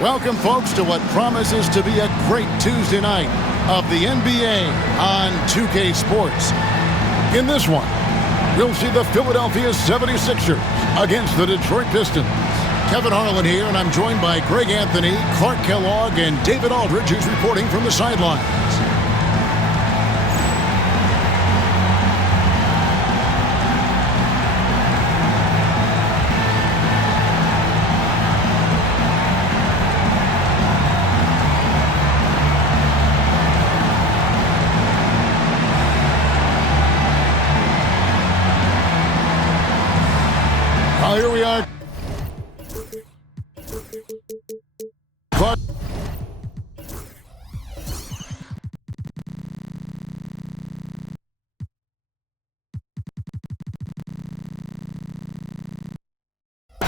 Welcome, folks, to what promises to be a great Tuesday night of the NBA on 2K Sports. In this one, we'll see the Philadelphia 76ers against the Detroit Pistons. Kevin Harlan here, and I'm joined by Greg Anthony, Clark Kellogg, and David Aldridge, who's reporting from the sidelines. Here we are. Clark.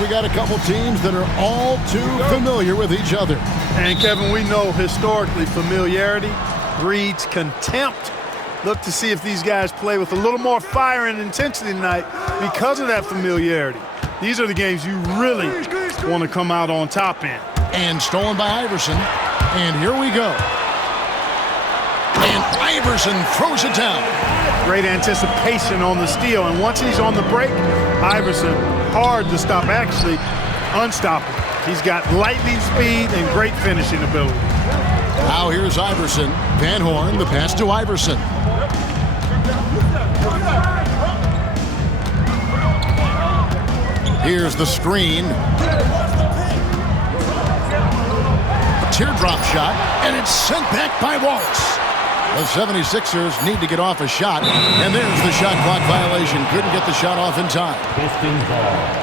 We got a couple teams that are all too familiar with each other. And Kevin, we know historically familiarity breeds contempt. Look to see if these guys play with a little more fire and intensity tonight because of that familiarity. These are the games you really want to come out on top in. And stolen by Iverson. And here we go. And Iverson throws it down. Great anticipation on the steal. And once he's on the break, Iverson, hard to stop, actually unstoppable. He's got lightning speed and great finishing ability. Now here's Iverson. Van Horn, the pass to Iverson. Here's the screen. Teardrop shot, and it's sent back by Wallace. The 76ers need to get off a shot, and there's the shot clock violation. Couldn't get the shot off in time. Pistons ball.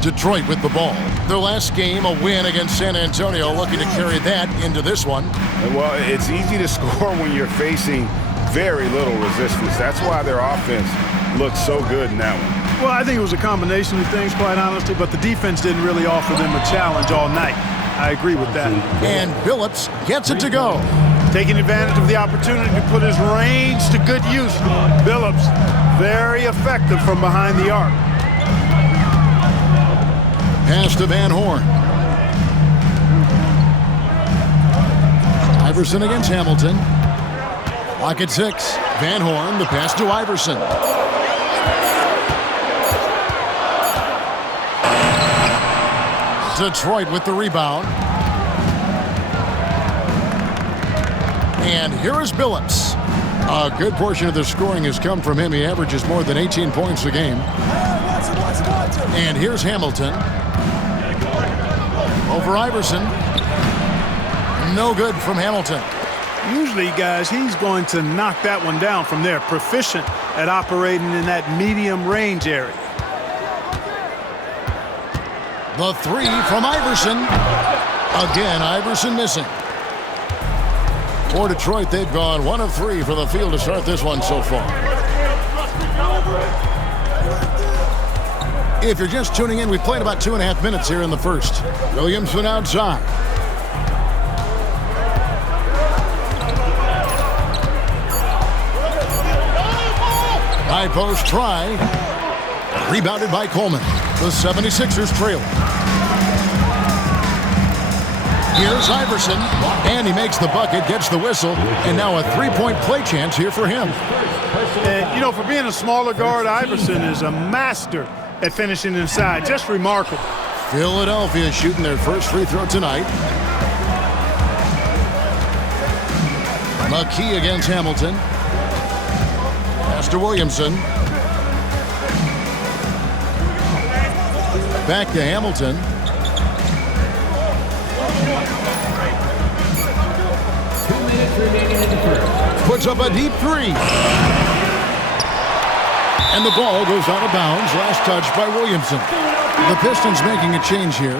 Detroit with the ball. Their last game, a win against San Antonio, looking to carry that into this one. Well, it's easy to score when you're facing very little resistance. That's why their offense looked so good in that one. Well, I think it was a combination of things, quite honestly, but the defense didn't really offer them a challenge all night. I agree with that. And Billups gets it to go. Taking advantage of the opportunity to put his range to good use. Billups, very effective from behind the arc. Pass to Van Horn. Iverson against Hamilton. Lock at 6. Van Horn, the pass to Iverson. Detroit with the rebound. And here is Billups. A good portion of the scoring has come from him. He averages more than 18 points a game. And here's Hamilton. Over Iverson. No good from Hamilton. Usually, guys, he's going to knock that one down from there. Proficient at operating in that medium range area. The three from Iverson. Again, Iverson missing. For Detroit, they've gone 1 of 3 from the field to start this one so far. If you're just tuning in, we've played about 2.5 minutes here in the first. Williamson outside. High post try. Rebounded by Coleman. The 76ers trail. Here's Iverson, and he makes the bucket, gets the whistle, and now a 3-point play chance here for him. And, you know, for being a smaller guard, Iverson is a master at finishing inside. Just remarkable. Philadelphia shooting their first free throw tonight. McKee against Hamilton. Pass to Williamson. Back to Hamilton. Puts up a deep three. And the ball goes out of bounds. Last touch by Williamson. The Pistons making a change here.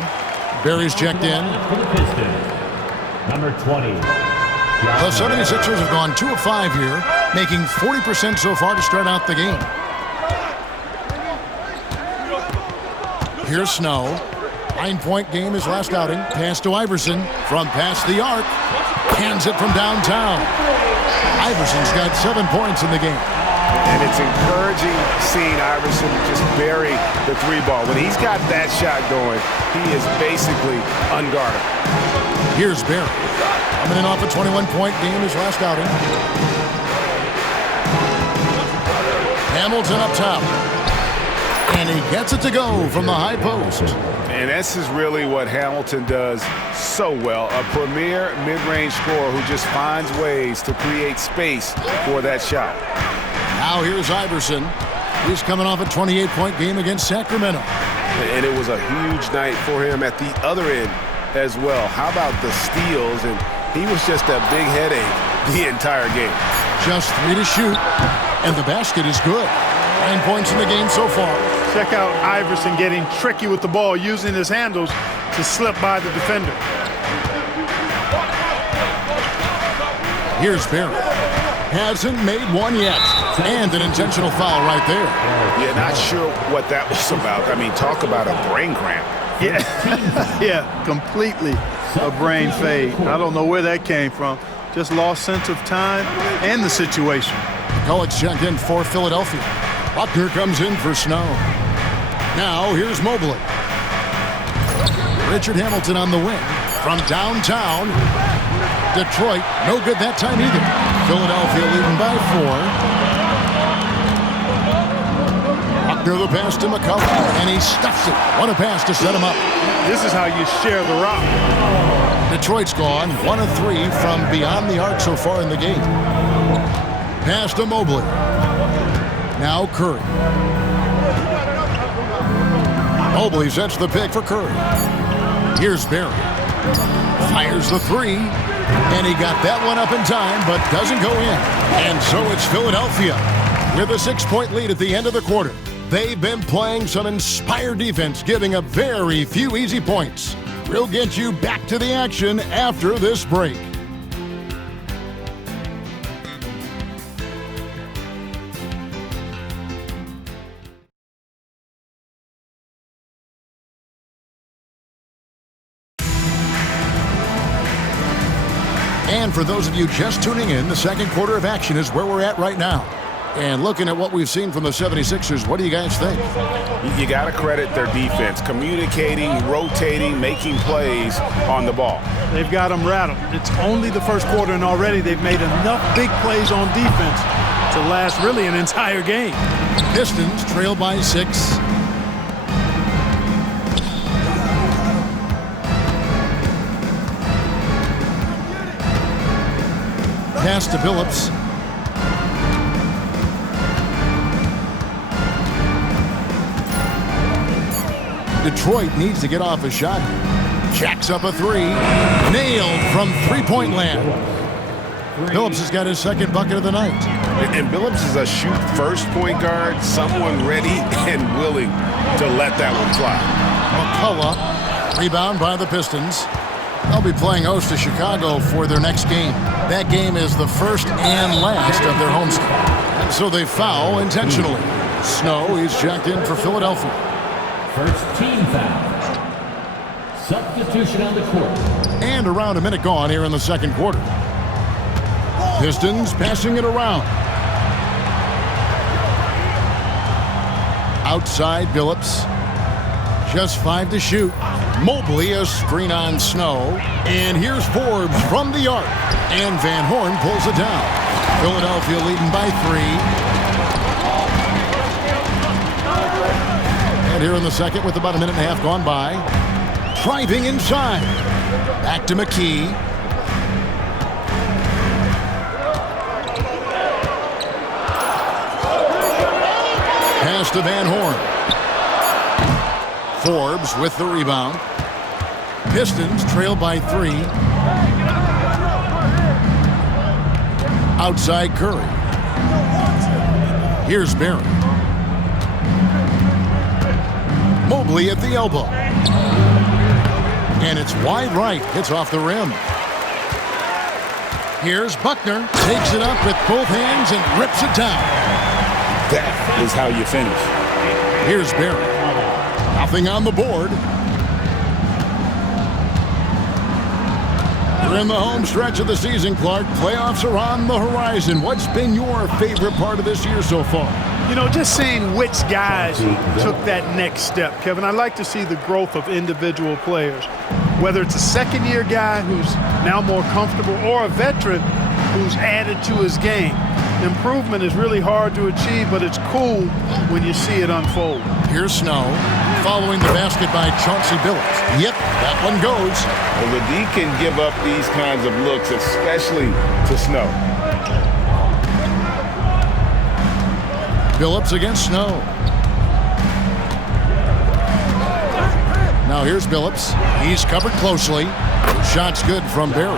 Barry's checked in. For the Pistons, number 20. The 76ers have gone 2 of 5 here, making 40% so far to start out the game. Here's Snow. 9-point game his last outing. Pass to Iverson from past the arc. Hands it from downtown. Iverson's got 7 points in the game. And it's encouraging seen Iverson just bury the three ball. When he's got that shot going, he is basically unguardable. Here's Barry. Coming in off a 21-point game his last outing. Hamilton up top. And he gets it to go from the high post. And this is really what Hamilton does so well. A premier mid-range scorer who just finds ways to create space for that shot. Now here's Iverson. He's coming off a 28-point game against Sacramento. And it was a huge night for him at the other end as well. How about the steals? And he was just a big headache the entire game. Just 3 to shoot, and the basket is good. 9 points in the game so far. Check out Iverson getting tricky with the ball, using his handles to slip by the defender. Here's Barry. Hasn't made one yet. And an intentional foul right there. Yeah, not sure what that was about. I mean, talk about a brain cramp. Yeah, yeah, completely a brain fade. I don't know where that came from. Just lost sense of time and the situation. College checked in for Philadelphia. Buckner comes in for Snow. Now here's Mobley. Richard Hamilton on the wing. From downtown. Detroit, no good that time either. Philadelphia leading by 4. Buckner the pass to McCullough, and he stuffs it. What a pass to set him up. This is how you share the rock. Detroit's gone 1 of 3 from beyond the arc so far in the game. Pass to Mobley. Now Curry. Mobley sets the pick for Curry. Here's Barry. Fires the 3. And he got that one up in time, but doesn't go in. And so it's Philadelphia with a 6-point lead at the end of the quarter. They've been playing some inspired defense, giving up very few easy points. We'll get you back to the action after this break. And for those of you just tuning in, the second quarter of action is where we're at right now. And looking at what we've seen from the 76ers, what do you guys think? You got to credit their defense, communicating, rotating, making plays on the ball. They've got them rattled. It's only the first quarter, and already they've made enough big plays on defense to last really an entire game. Pistons trail by 6. Pass to Billups. Detroit needs to get off a shot. Jacks up a 3. Nailed from three-point land. Billups has got his second bucket of the night. And Billups is a shoot-first point guard, someone ready and willing to let that one fly. McCullough, rebound by the Pistons. They'll be playing host to Chicago for their next game. That game is the first and last of their homestand. And so they foul intentionally. Snow is checked in for Philadelphia. First team foul. Substitution on the court. And around a minute gone here in the second quarter. Pistons passing it around. Outside Billups. Just 5 to shoot. Mobley a screen on Snow. And here's Forbes from the arc. And Van Horn pulls it down. Philadelphia leading by 3. And here in the second with about a minute and a half gone by. Driving inside. Back to McKee. Pass to Van Horn. Forbes with the rebound. Pistons trail by 3. Outside Curry. Here's Barry. Mobley at the elbow. And it's wide right. It's off the rim. Here's Buckner. Takes it up with both hands and rips it down. That is how you finish. Here's Barry. Nothing on the board. We're in the home stretch of the season, Clark. Playoffs are on the horizon. What's been your favorite part of this year so far? You know, just seeing which guys took that next step, Kevin. I like to see the growth of individual players, whether it's a second-year guy who's now more comfortable or a veteran who's added to his game. Improvement is really hard to achieve, but it's cool when you see it unfold. Here's Snow, following the basket by Chauncey Billups. Yep, that one goes. Well, the D can give up these kinds of looks, especially to Snow. Billups against Snow. Now here's Billups. He's covered closely. The shot's good from Barry.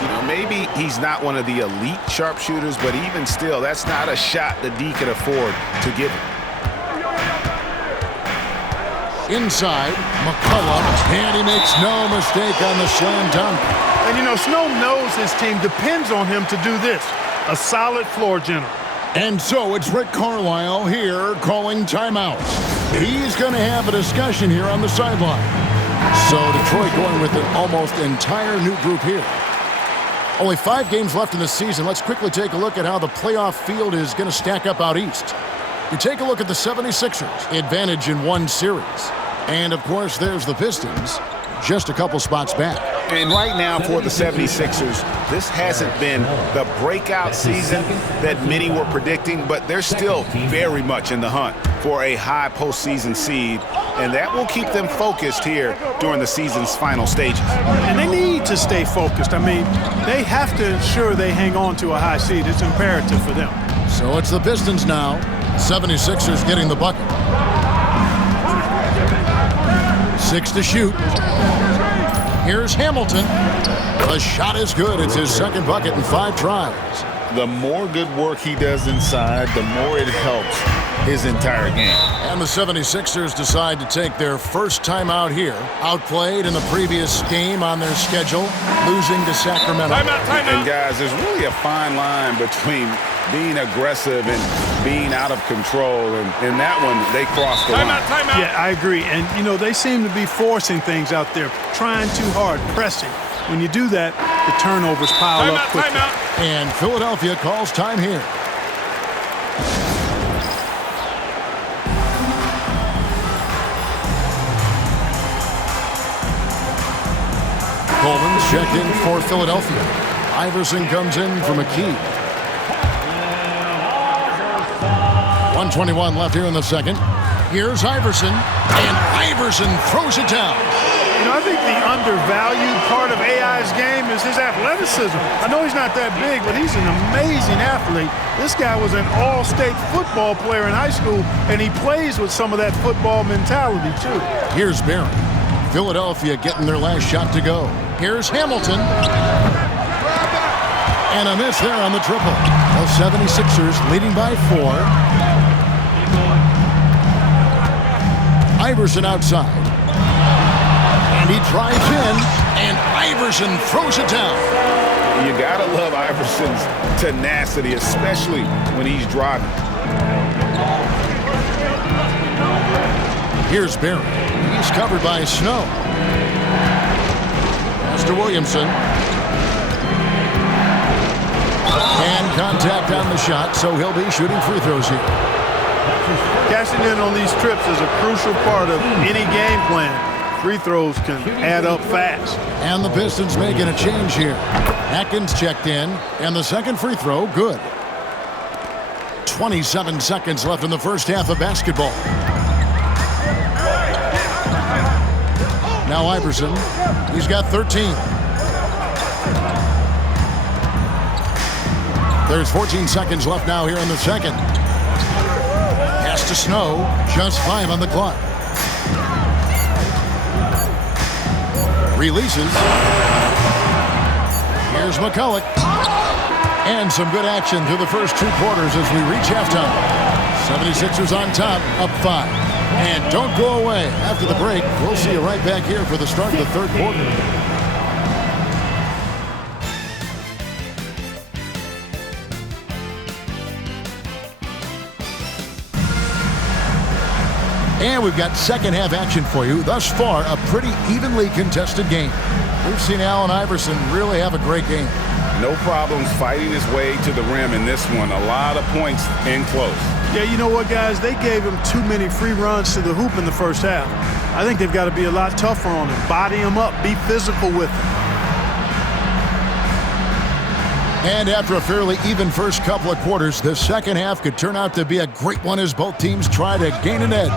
You know, maybe he's not one of the elite sharpshooters, but even still, that's not a shot the D can afford to give him. Inside, McCullough, and he makes no mistake on the slam dunk. And, you know, Snow knows his team depends on him to do this, a solid floor general. And so it's Rick Carlisle here calling timeouts. He's going to have a discussion here on the sideline. So Detroit going with an almost entire new group here. Only 5 games left in the season. Let's quickly take a look at how the playoff field is going to stack up out east. We take a look at the 76ers, advantage in 1 series. And, of course, there's the Pistons, just a couple spots back. And right now for the 76ers, this hasn't been the breakout season that many were predicting, but they're still very much in the hunt for a high postseason seed, and that will keep them focused here during the season's final stages. And they need to stay focused. I mean, they have to ensure they hang on to a high seed. It's imperative for them. So it's the Pistons now. 76ers getting the bucket. 6 to shoot. Here's Hamilton. The shot is good. It's his second bucket in 5 tries. The more good work he does inside, the more it helps his entire game. And the 76ers decide to take their first time out here. Outplayed in the previous game on their schedule, losing to Sacramento. Timeout. And guys, there's really a fine line between being aggressive and being out of control. And in that one, they crossed the line. Timeout. Yeah, I agree. And, you know, they seem to be forcing things out there, trying too hard, pressing. When you do that, the turnovers pile up quickly. And Philadelphia calls time here. Coleman's checked in for Philadelphia. Iverson comes in for McKee. 1:21 left here in the second. Here's Iverson, and Iverson throws it down. You know, I think the undervalued part of AI's game is his athleticism. I know he's not that big, but he's an amazing athlete. This guy was an all-state football player in high school, and he plays with some of that football mentality, too. Here's Barry. Philadelphia getting their last shot to go. Here's Hamilton. And a miss there on the triple. The 76ers leading by 4. Iverson outside. And he drives in, and Iverson throws it down. You gotta love Iverson's tenacity, especially when he's driving. Here's Barry. He's covered by Snow. Mr. Williamson. And contact on the shot, so he'll be shooting free throws here. Cashing in on these trips is a crucial part of any game plan. Free throws can add up fast. And the Pistons making a change here. Atkins checked in, and the second free throw, good. 27 seconds left in the first half of basketball. Now Iverson, he's got 13. There's 14 seconds left now here in the second. Pass to Snow, just 5 on the clock. Releases. Here's McCullough. And some good action through the first 2 quarters as we reach halftime. 76ers on top, up 5. And don't go away. After the break, we'll see you right back here for the start of the third quarter. And we've got second half action for you. Thus far, a pretty evenly contested game. We've seen Allen Iverson really have a great game. No problems fighting his way to the rim in this one. A lot of points in close. Yeah, you know what, guys? They gave him too many free runs to the hoop in the first half. I think they've got to be a lot tougher on him. Body him up. Be physical with him. And after a fairly even first couple of quarters, the second half could turn out to be a great one as both teams try to gain an edge.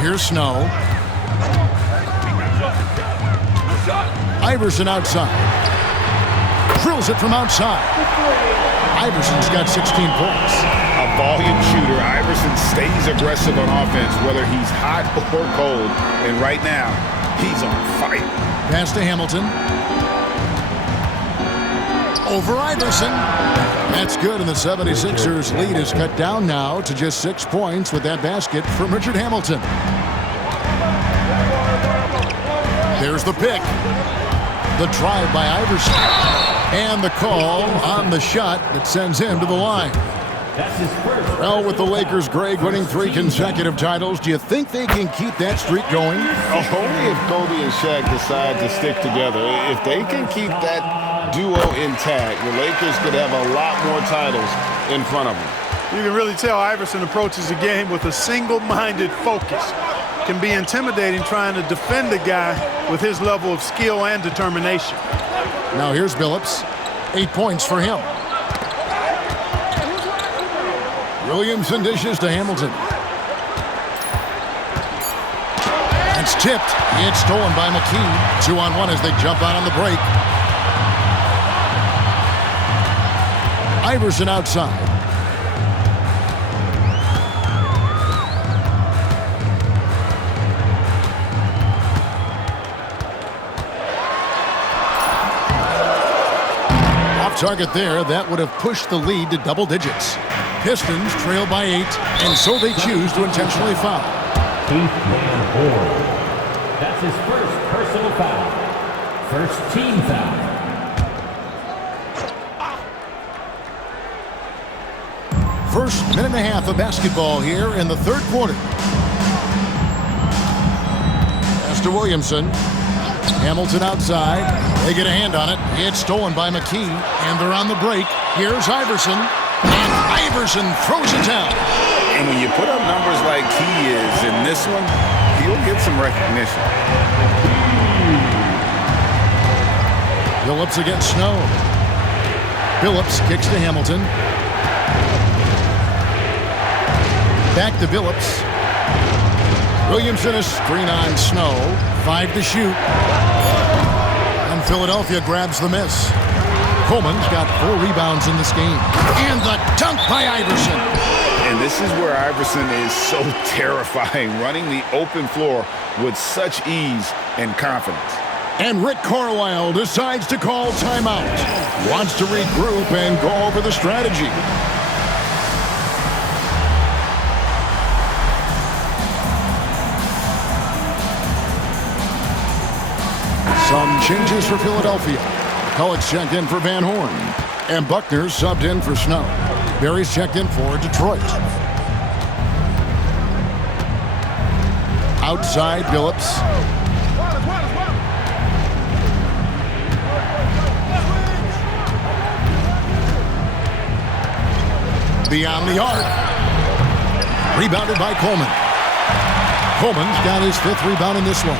Here's Snow. Iverson outside. Drills it from outside. Iverson's got 16 points. A volume shooter. Iverson stays aggressive on offense, whether he's hot or cold. And right now, he's on fire. Pass to Hamilton. Over Iverson. That's good, and the 76ers lead is cut down now to just 6 points with that basket from Richard Hamilton. There's the pick. The drive by Iverson. And the call on the shot that sends him to the line. Well, with the Lakers, Greg, winning 3 consecutive titles, do you think they can keep that streak going? Only if Kobe and Shaq decide to stick together. If they can keep that duo intact, the Lakers could have a lot more titles in front of them. You can really tell Iverson approaches the game with a single-minded focus. Can be intimidating trying to defend a guy with his level of skill and determination. Now here's Billups. 8 points for him. Williamson dishes to Hamilton. It's tipped. It's stolen by McKee. 2-on-1 as they jump out on the break. Iverson outside. Target there, that would have pushed the lead to double digits. Pistons trail by 8, and so they choose to intentionally foul. Keith Van Horn. That's his first personal foul. First team foul. First minute and a half of basketball here in the third quarter. Pass to Williamson. Hamilton outside. They get a hand on it. It's stolen by McKee, and they're on the break. Here's Iverson, and Iverson throws it down. And when you put up numbers like he is in this one, he'll get some recognition. Billups against Snow. Billups kicks to Hamilton. Back to Billups. Williamson a screen on Snow. 5 to shoot. And Philadelphia grabs the miss. Coleman's got 4 rebounds in this game. And the dunk by Iverson. And this is where Iverson is so terrifying, running the open floor with such ease and confidence. And Rick Carlisle decides to call timeout. Wants to regroup and go over the strategy. Some changes for Philadelphia. Cullick's checked in for Van Horn. And Buckner subbed in for Snow. Berry's checked in for Detroit. Outside, Billups. Beyond the arc. Rebounded by Coleman. Coleman's got his 5th rebound in this one.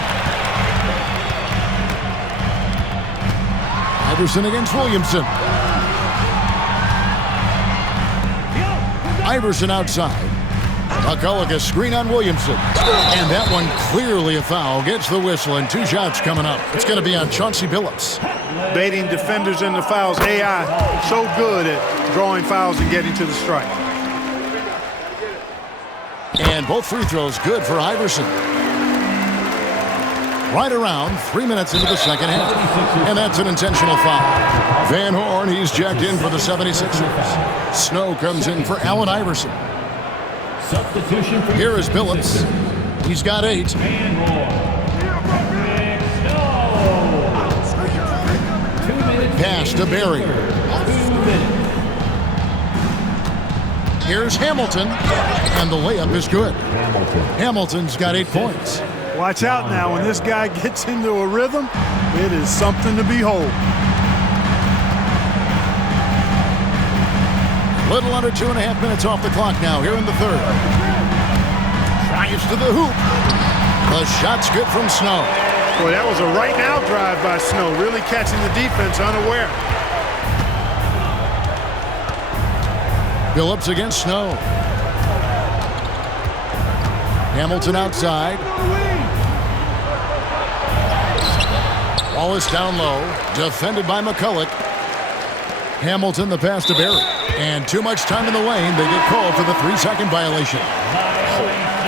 Iverson against Williamson. Iverson outside. McCulloch a screen on Williamson. And that one clearly a foul. Gets the whistle and 2 shots coming up. It's going to be on Chauncey Billups. Baiting defenders into fouls. AI so good at drawing fouls and getting to the strike. And both free throws good for Iverson. Right around 3 minutes into the second half. And that's an intentional foul. Van Horn, he's checked in for the 76ers. Snow comes in for Allen Iverson. Substitution for Here is Billups. He's got 8. Van Horn. 2 minutes. Pass to Berry. 2 minutes. Here's Hamilton. And the layup is good. Hamilton. Hamilton's got 8 points. Watch out now. When this guy gets into a rhythm, it is something to behold. Little under 2.5 minutes off the clock now here in the third. Drives to the hoop. The shot's good from Snow. Boy, that was a right now drive by Snow, really catching the defense unaware. Phillips against Snow. Hamilton outside. Wallace down low. Defended by McCulloch. Hamilton the pass to Barry. And too much time in the lane. They get called for the 3-second violation.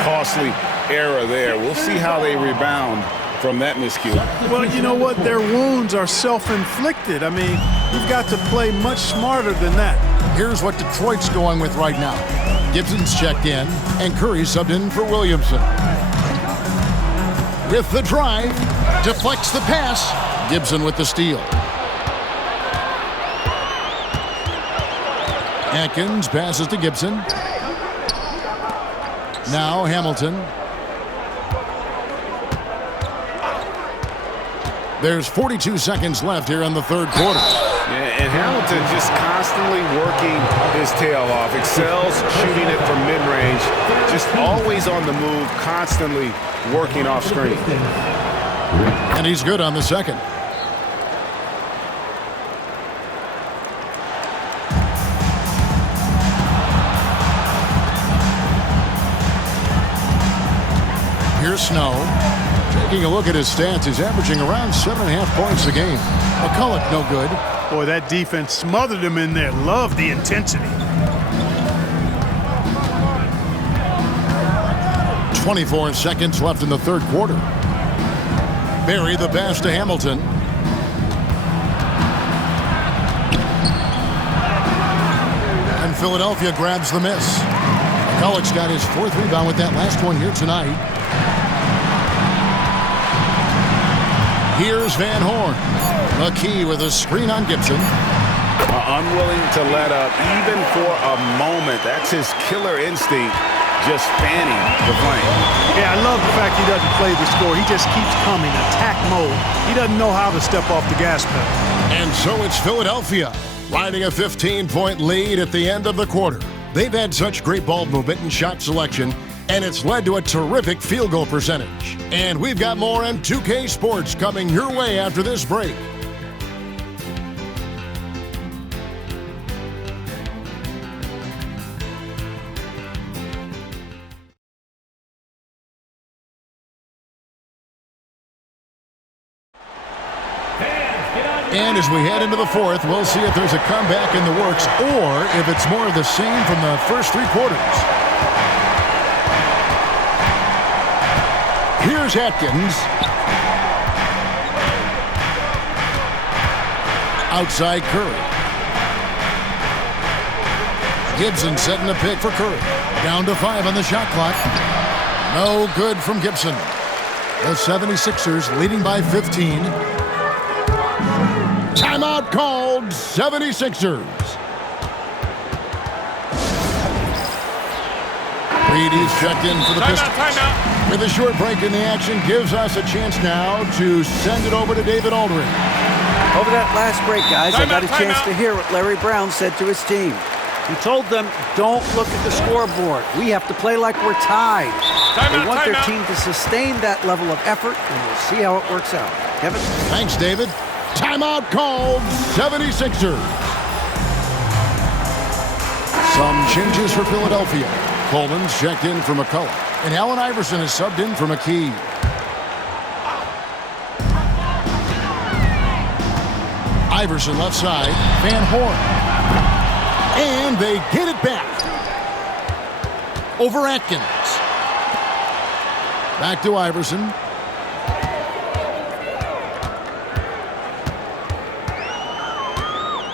Costly error there. We'll see how they rebound from that miscue. Well, you know what? Their wounds are self-inflicted. I mean, you've got to play much smarter than that. Here's what Detroit's going with right now. Gibson's checked in, and Curry subbed in for Williamson. With the drive, deflects the pass. Gibson with the steal. Atkins passes to Gibson. Now Hamilton. There's 42 seconds left here in the third quarter. Yeah, and Hamilton just constantly working his tail off. Excels shooting it from mid-range. Just always on the move, constantly working off screen. And he's good on the second. Here's Snow. Taking a look at his stats, he's averaging around 7.5 points a game. McCulloch, no good. Boy, that defense smothered him in there. Love the intensity. 24 seconds left in the third quarter. Barry the pass to Hamilton. And Philadelphia grabs the miss. McCulloch's got his fourth rebound with that last one here tonight. Here's Van Horn. McKee with a screen on Gibson. Unwilling to let up even for a moment. That's his killer instinct, just fanning the flame. Yeah, I love the fact he doesn't play the score. He just keeps coming, attack mode. He doesn't know how to step off the gas pedal. And so it's Philadelphia riding a 15-point lead at the end of the quarter. They've had such great ball movement and shot selection, and it's led to a terrific field goal percentage. And we've got more on 2K Sports coming your way after this break. And as we head into the fourth, we'll see if there's a comeback in the works or if it's more of the same from the first three quarters. Here's Atkins. Outside Curry. Gibson setting the pick for Curry. Down to 5 on the shot clock. No good from Gibson. The 76ers leading by 15. Timeout called, 76ers. Reedy's checked in for the Pistons. Timeout. With a short break in the action, gives us a chance now to send it over to David Aldridge. Over that last break, guys, I got a chance to hear what Larry Brown said to his team. He told them, don't look at the scoreboard. We have to play like we're tied. They want their team to sustain that level of effort, and we'll see how it works out. Kevin? Thanks, David. Timeout called, 76ers. Some changes for Philadelphia. Coleman's checked in for McCulloch, and Allen Iverson is subbed in for McKee. Iverson left side, Van Horn. And they get it back. Over Atkins. Back to Iverson.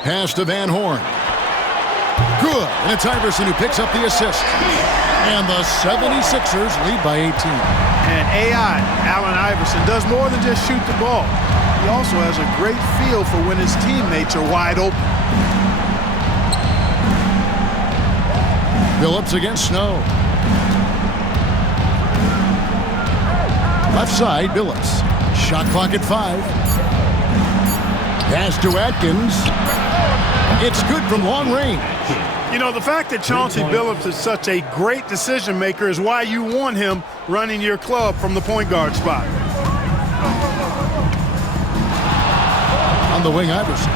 Pass to Van Horn. Good. And it's Iverson who picks up the assist. And the 76ers lead by 18. And AI, Allen Iverson, does more than just shoot the ball. He also has a great feel for when his teammates are wide open. Phillips against Snow. Left side, Phillips. Shot clock at 5. Pass to Atkins. It's good from long range. You know, the fact that Chauncey Billups is such a great decision maker is why you want him running your club from the point guard spot. On the wing, Iverson.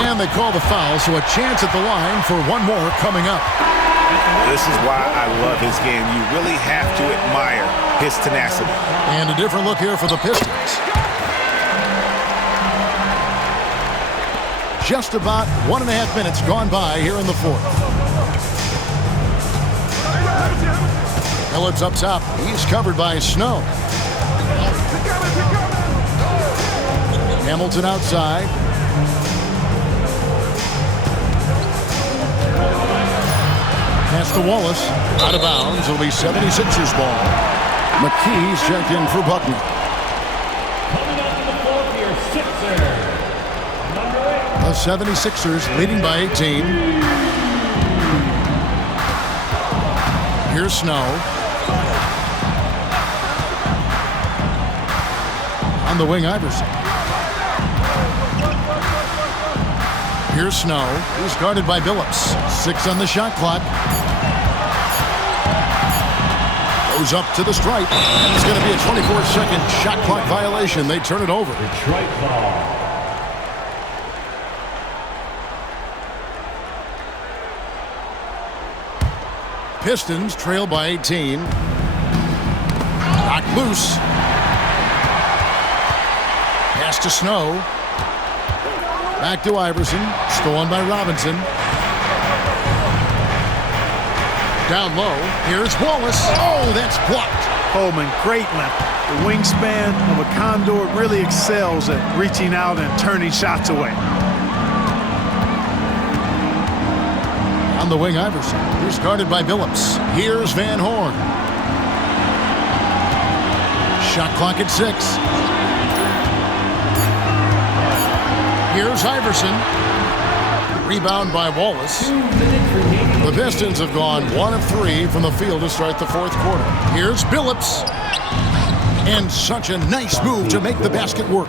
And they call the foul, so a chance at the line for one more coming up. This is why I love his game. You really have to admire his tenacity. And a different look here for the Pistons. Just about 1.5 minutes gone by here in the fourth. Billups up top. He's covered by Snow. Hamilton outside. Pass to Wallace. Out of bounds. It'll be 76ers ball. McKee's checked in for Buckner. Coming out to the floor for your Sixers. The 76ers leading by 18. Here's Snow. On the wing, Iverson. Here's Snow. He's guarded by Billups. 6 on the shot clock. Goes up to the stripe. And it's going to be a 24-second shot clock violation. They turn it over. Detroit ball. Pistons trail by 18. Knocked loose. Pass to Snow. Back to Iverson. Stolen by Robinson. Down low. Here's Wallace. Oh, that's blocked. Coleman, great length. The wingspan of a condor really excels at reaching out and turning shots away. On the wing, Iverson. He's guarded by Billups. Here's Van Horn. Shot clock at 6. Here's Iverson. Rebound by Wallace. The Pistons have gone 1 of 3 from the field to start the fourth quarter. Here's Billups. And such a nice move to make the basket work.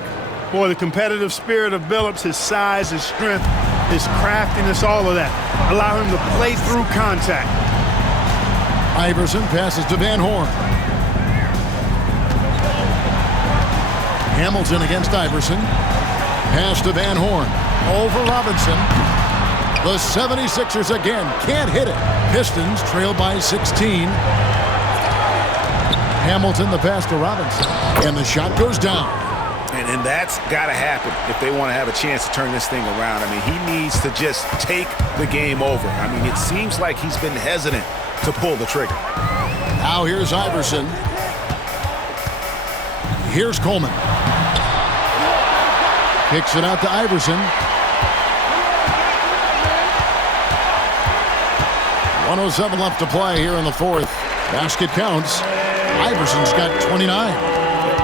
Boy, the competitive spirit of Billups, his size, his strength, his craftiness, all of that, allow him to play through contact. Iverson passes to Van Horn. Hamilton against Iverson. Pass to Van Horn. Over Robinson. The 76ers again can't hit it. Pistons trail by 16. Hamilton the pass to Robinson. And the shot goes down. And that's got to happen if they want to have a chance to turn this thing around. I mean, he needs to just take the game over. I mean, it seems like he's been hesitant to pull the trigger. Now here's Iverson. Here's Coleman. Kicks it out to Iverson. 1:07 left to play here in the fourth. Basket counts. Iverson's got 29.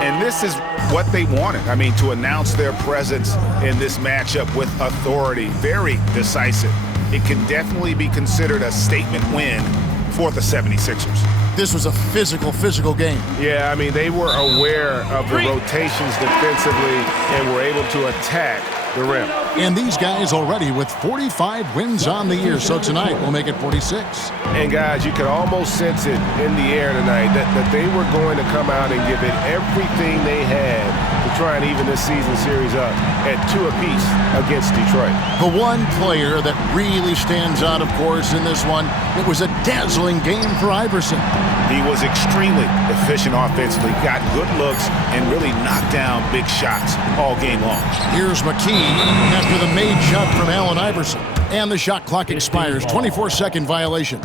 And this is what they wanted. I mean, to announce their presence in this matchup with authority. Very decisive. It can definitely be considered a statement win for the 76ers. This was a physical game. Yeah, I mean, they were aware of the rotations defensively and were able to attack the rim. And these guys already with 45 wins on the year, so tonight will make it 46. And guys, you could almost sense it in the air tonight that they were going to come out and give it everything they had to try and even this season series up at 2 apiece against Detroit. The one player that really stands out, of course, in this one, it was a dazzling game for Iverson. He was extremely efficient offensively, got good looks, and really knocked down big shots all game long. Here's McKee after the made shot from Allen Iverson. And the shot clock expires. 24-second violation.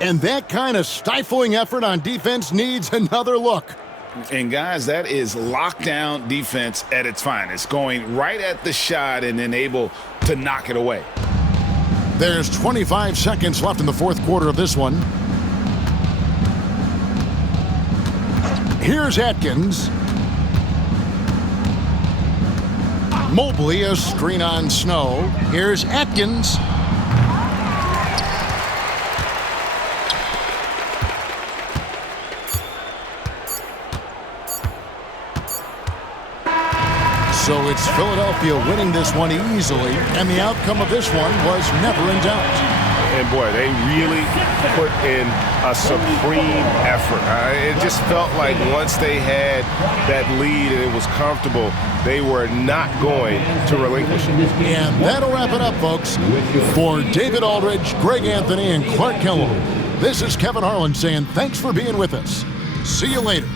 And that kind of stifling effort on defense needs another look. And guys, that is lockdown defense at its finest, going right at the shot and then able to knock it away. There's 25 seconds left in the fourth quarter of this one. Here's Atkins. Mobley, a screen on Snow. Here's Atkins. So it's Philadelphia winning this one easily, and the outcome of this one was never in doubt. And boy, they really put in a supreme effort. It just felt like once they had that lead and it was comfortable, they were not going to relinquish it. And that'll wrap it up, folks. For David Aldridge, Greg Anthony, and Clark Kellogg, this is Kevin Harlan saying thanks for being with us. See you later.